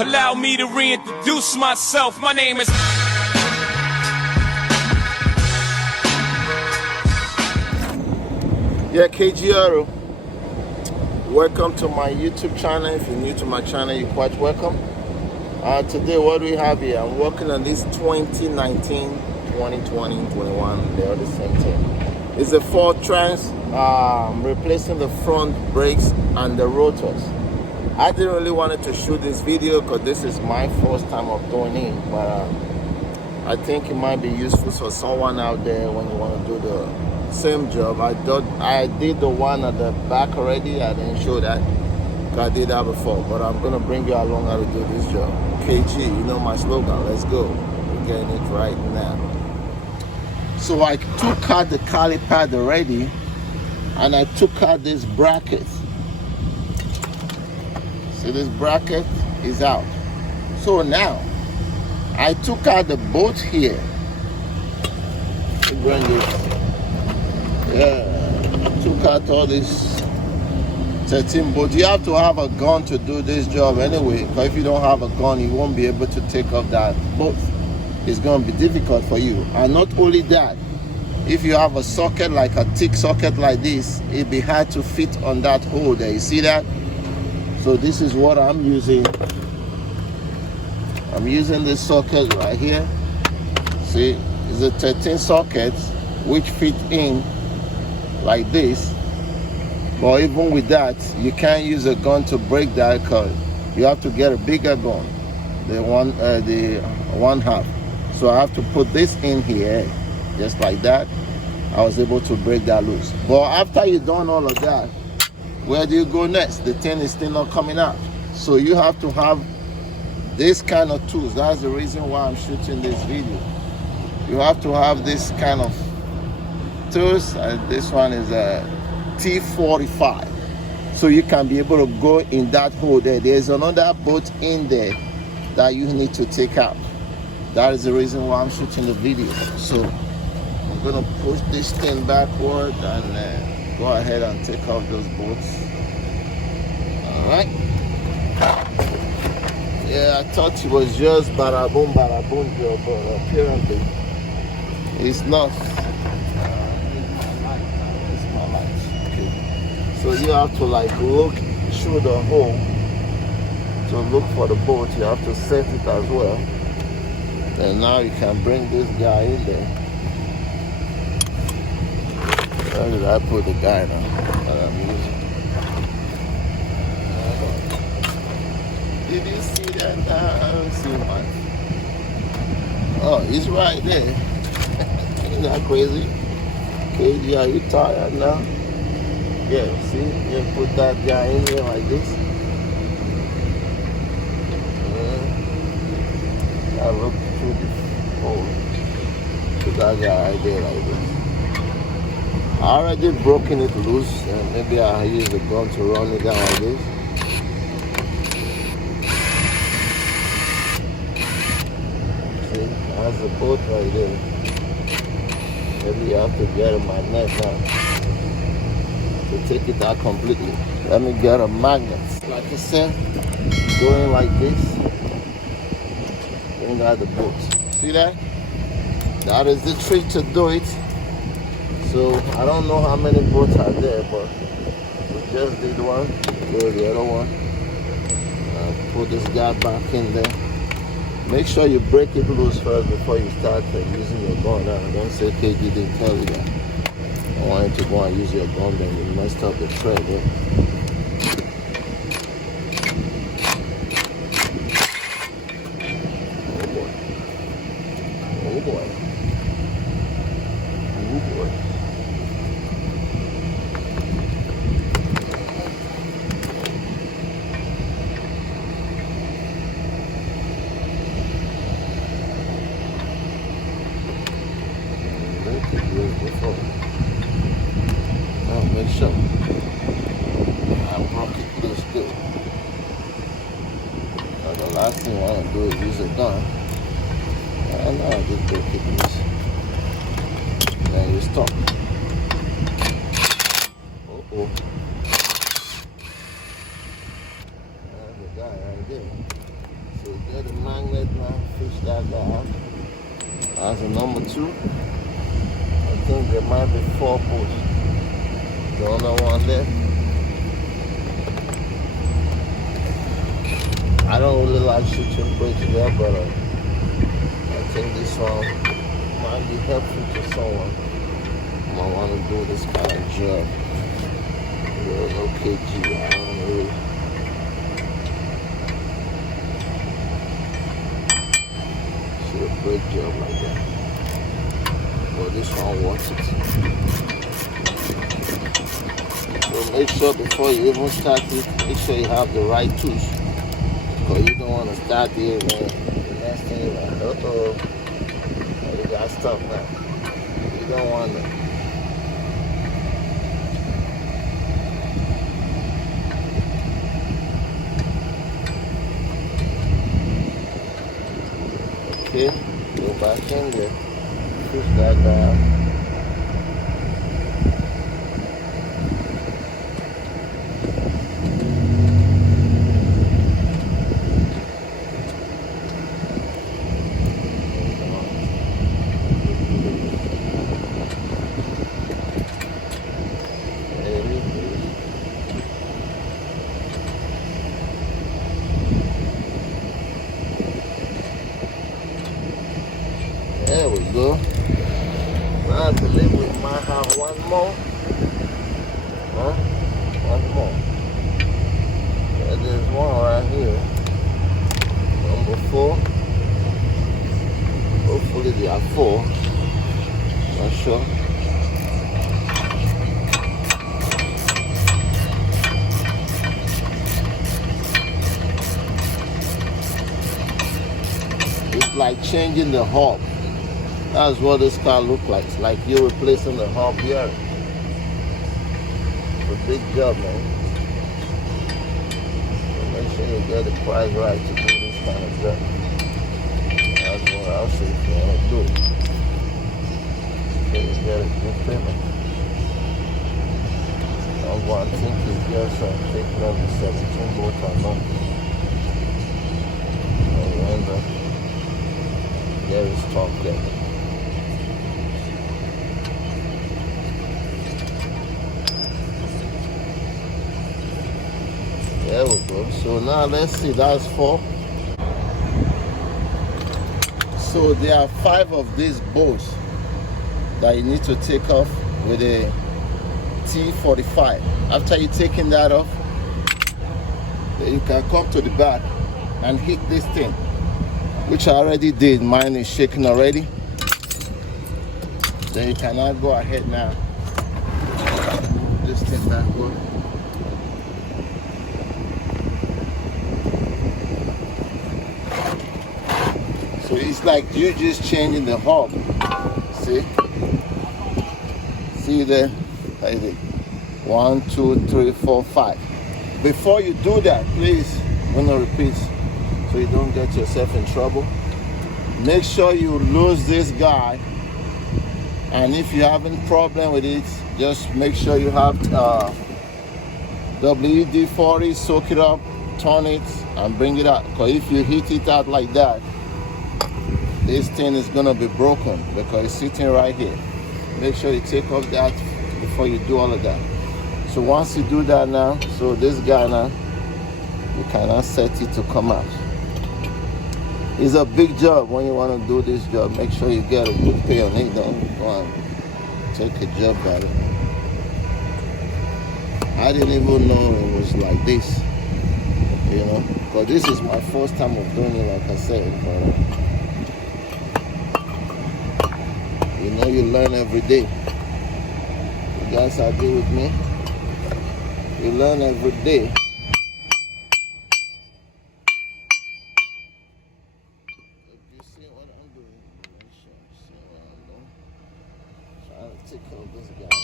Allow me to reintroduce myself. My name is... Yeah, KGR. Welcome to my YouTube channel. If you're new to my channel, you're quite welcome. Today, what do we have here? I'm working on this 2019, 2020, 21. They're the same thing. It's a Ford Trans, replacing the front brakes and the rotors. I didn't really want to shoot this video because this is my first time of doing it, but I think it might be useful for someone out there when you want to do the same job. I did the one at the back already. I didn't show that because I did that before, but I'm gonna bring you along how to do this job. KG, you know my slogan. Let's go. We're getting it right now. So I took out the cali pad already, and I took out this bracket. See, this bracket is out. So now I took out the bolt here. Bring this. Yeah, took out all this 13 bolts. You have to have a gun to do this job anyway, because if you don't have a gun, you won't be able to take off that bolt. It's going to be difficult for you. And not only that, if you have a socket, like a thick socket like this, it'd be hard to fit on that hole there. You see that? So this is what I'm using. I'm using this socket right here. See, it's a 13 socket which fit in like this. But even with that, you can't use a gun to break that, because you have to get a bigger gun, the one half. So I have to put this in here, just like that. I was able to break that loose. But after you've done all of that, where do you go next? The thing is still not coming out. So you have to have this kind of tools. That's the reason why I'm shooting this video. You have to have this kind of tools. This one is a T45. So you can be able to go in that hole there. There's another bolt in there that you need to take out. That is the reason why I'm shooting the video. So I'm gonna push this thing backward and go ahead and take off those bolts. All right. Yeah, I thought it was just bada boom job, but apparently it's not. It's my light. Okay. So you have to like look through the hole to look for the bolt. You have to set it as well. And now you can bring this guy in there. Where did I put the guy now that I'm using? Did you see that? I don't see one. Oh, he's right there. Isn't that crazy? KG, are you tired now? Yeah, see? You put that guy in here like this. I look through the hole. Put that guy right there like this. I already broken it loose, and maybe I'll use the gun to run it down like this. See, that's the bolt right there. Maybe you have to get a magnet now to take it out completely. Let me get a magnet. Like I said, going like this. Bring out the bolt. See that? That is the trick to do it. So I don't know how many bolts are there, but we just did one. Go the other one. Put this guy back in there. Make sure you break it loose first before you start using your gun. Don't say KG didn't tell you that. I want you to go and use your gun, then you messed up the thread. Yeah? Oh boy. Oh boy. Oh boy. Now make sure I broke it loose good. Now the last thing I want to do is use a gun. And now I just break it loose. Then you stop. Uh-oh. There's the guy right there. that guy as a number 2. I think there might be 4 bolts. The other one there. I don't really like shooting brakes there, but I think this one might be helpful to someone who might want to do this kind of job. No KG, I don't really. See a brake job like that. But this one wants it. So make sure before you even start it, make sure you have the right tools. Because you don't want to start here, man. The next thing you're like, you got stuff now. You don't want to. Okay, go back in there, push that down. There we go. Now I believe we might have one more. Huh? One more. Yeah, there's one right here. Number 4. Hopefully there are 4. Not sure. It's like changing the hub. That's what this car looks like. It's like you're replacing the hub bearing. It's a big job, man. So make sure you get the price right to do this kind of job. That's what I'll say if you want to do it. So you get a good payment. Number 1, I think is just taking up the 17 bolt on number. Remember, there is top there. There we go. So now let's see, that's 4. So there are 5 of these bolts that you need to take off with a T45. After you taking that off, then you can come to the back and hit this thing, which I already did. Mine is shaking already. Then you cannot go ahead now. This thing backward. So it's like you're just changing the hub. See? See there? Like 1, 2, 3, 4, 5. Before you do that, please, I'm gonna repeat so you don't get yourself in trouble. Make sure you lose this guy, and if you're having problem with it, just make sure you have WD-40, soak it up, turn it, and bring it out. Because if you hit it out like that, this thing is gonna be broken because it's sitting right here. Make sure you take off that before you do all of that. So once you do that now, so this guy now, you cannot set it to come out. It's a big job. When you want to do this job, make sure you get a good pay on it. Don't go and take a job at it. I didn't even know it was like this, you know, because this is my first time of doing it, like I said. But, you know, you learn every day. You guys agree with me? You learn every day. If you see what I'm doing, make sure you see what I'm doing. Trying to take out this guy.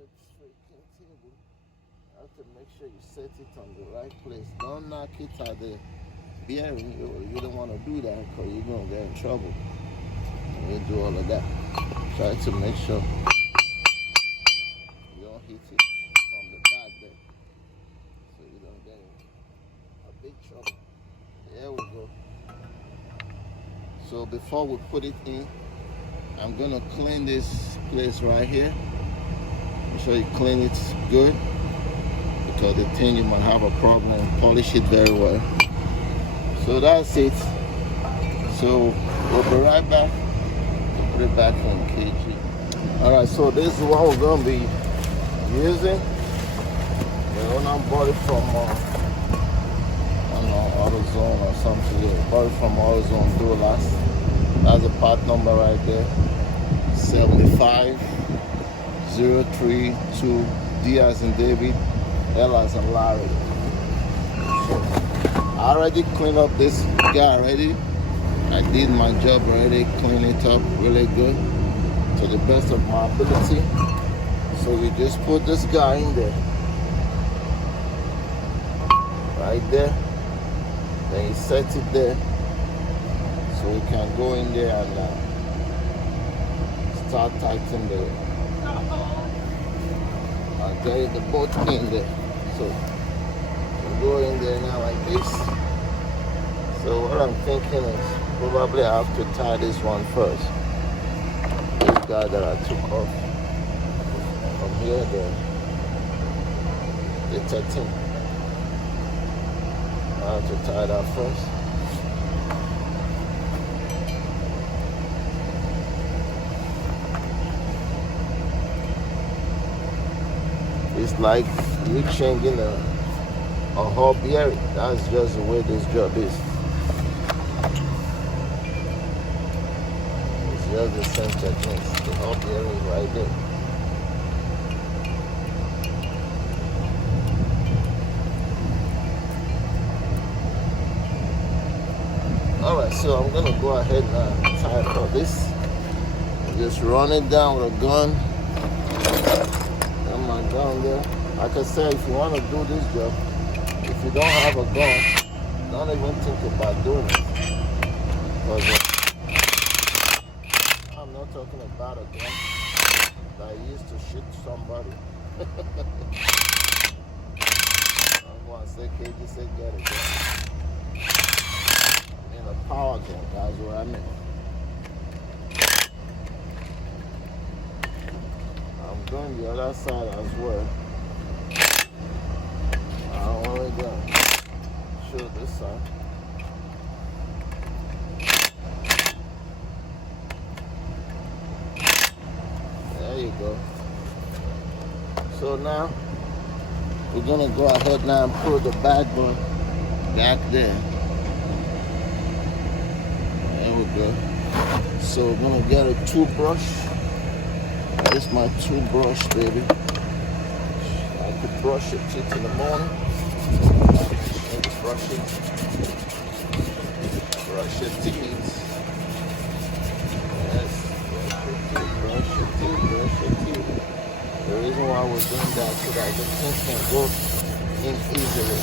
It's freaking table. You have to make sure you set it on the right place. Don't knock it at the bearing. You don't want to do that because you're going to get in trouble. You do all of that. Try to make sure you don't hit it from the back there, so you don't get There we go. So before we put it in, I'm gonna clean this place right here. Make sure you clean it good, because the thing you might have a problem. Polish it very well. So that's it. So we'll be right back. We'll put it back in kg. All right, so this is what we're gonna be using. We're gonna bought it from I don't know, AutoZone or something. Yeah, bought it from AutoZone Dulas. That's the part number right there. 75032 D as in David, L as in Larry. So I already cleaned up this guy already. I did my job already, clean it up really good to the best of my ability. So we just put this guy in there, right there. Then you set it there, so you can go in there and start tightening the get the bolt in there. So you go in there now like this. So what I'm thinking is probably I have to tie this one first. This guy that I took off from here, the 13. I have to tie that first. It's like you changing a hub bearing. That's just the way this job is. It's just the same technique. The hub bearing right there. Alright, so I'm gonna go ahead and tie all this. Just run it down with a gun. Come on down there. Like I said, if you want to do this job, if you don't have a gun, don't even think about doing it. Because I'm not talking about a gun that I used to shoot somebody. I'm going to say, KJ said, get it gun. A power gun, that's what I meant. I'm doing the other side as well. I'm only gonna show this side. There you go. So now we're gonna go ahead now and put the backbone back there. Good. So we're gonna get a toothbrush. This is my toothbrush, baby. I could brush your teeth in the morning. Just brush it. Brush your teeth. Yes. Brush your teeth. Brush your teeth. The reason why we're doing that is so that the things can go in easily.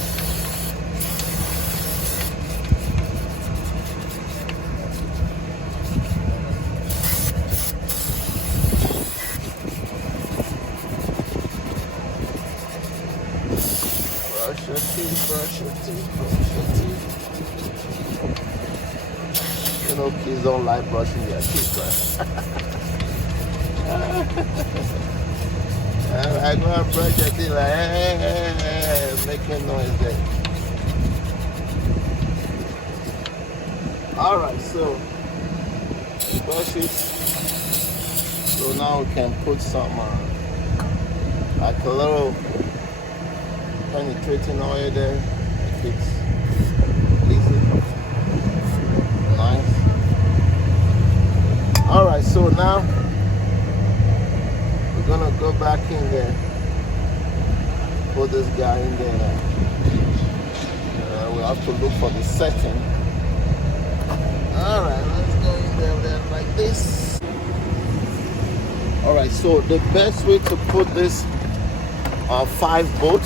Brush your teeth, brush your teeth, brush your teeth. You know, kids don't like brushing their teeth, right? I go and brush your teeth like, hey, making noise there. Alright, so brush it. So now we can put some, like a little penetrating oil there. Like it's easy. Nice. Alright, so now we're gonna go back in there. Put this guy in there now. We'll have to look for the setting. Alright, let's go in there like this. Alright, so the best way to put this 5 bolt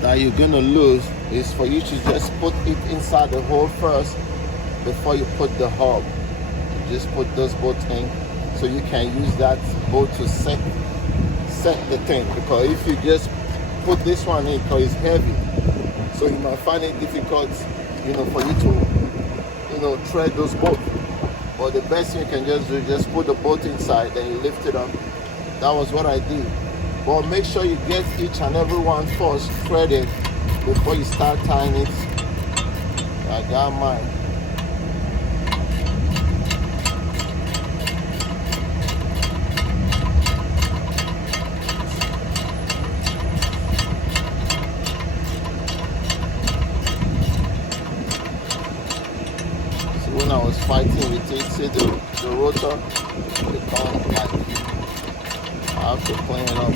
that you're gonna lose is for you to just put it inside the hole first before you put the hub. You just put those bolts in so you can use that bolt to set the thing, because if you just put this one in, because it's heavy, So you might find it difficult, for you to, thread those bolts. But the best thing you can just do is just put the bolt inside, then you lift it up. That was what I did. But make sure you get each and every one first threaded before you start tying it. I got mine. When I was fighting with it, see the rotor, it comes like, I have to clean it up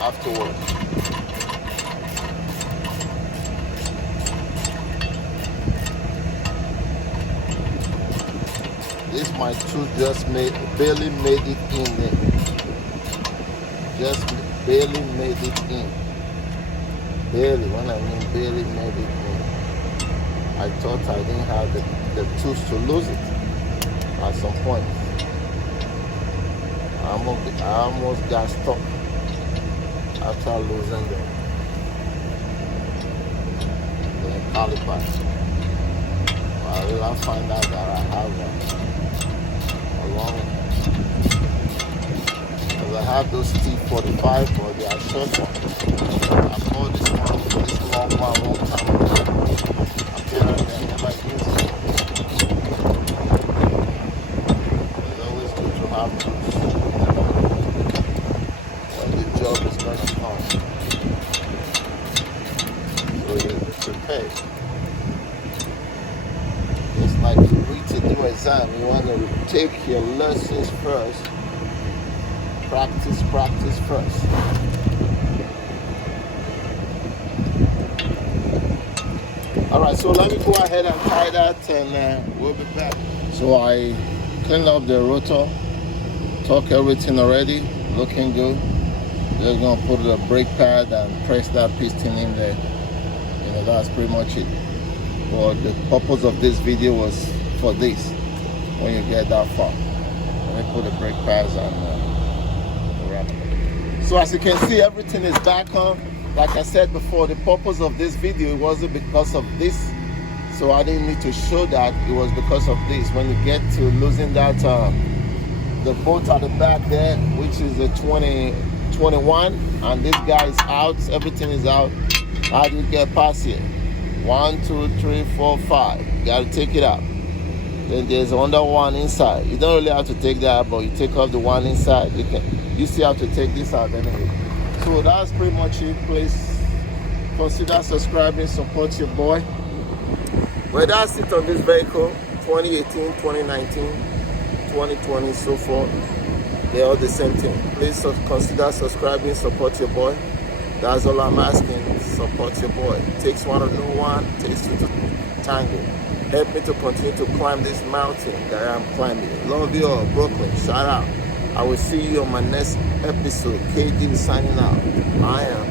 afterwards. This my tooth just barely made it in there. Just barely made it in. Barely, when I mean barely made it in. I thought I didn't have the tools to lose it at some point. I almost got stuck after losing the caliper. I really find out that I have a long, because I have those T45, but they are short ones. I bought this long one long time ago. Apparently I never used it. It's always good to have tools when the job is going to come. So you're prepared. It's like you read to do exam. You want to take your lessons first. Practice first. Alright, so let me go ahead and tie that and we'll be back. So I cleaned up the rotor, torque everything already, looking good. Just gonna put the brake pad and press that piston in there. That's pretty much it. But the purpose of this video was for this, when you get that far. Let me put the brake pads on wrap. So as you can see, everything is back on. Like I said before, the purpose of this video wasn't because of this, so I didn't need to show that. It was because of this. When you get to losing that, the bolt at the back there, which is the 2021, and this guy is out, everything is out. How do you get past here? 1, 2, 3, 4, 5. You gotta take it out. Then there's another one inside. You don't really have to take that out, but you take off the one inside. You still have to take this out anyway. So that's pretty much it. Please consider subscribing, support your boy. Whether I sit on this vehicle, 2018, 2019, 2020, so forth, they're all the same thing. Please consider subscribing, support your boy. That's all I'm asking. Support your boy. It takes one to know one, takes two to tango. Help me to continue to climb this mountain that I'm climbing. Love you all, Brooklyn. Shout out. I will see you on my next episode. KG signing out. I am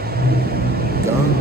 done.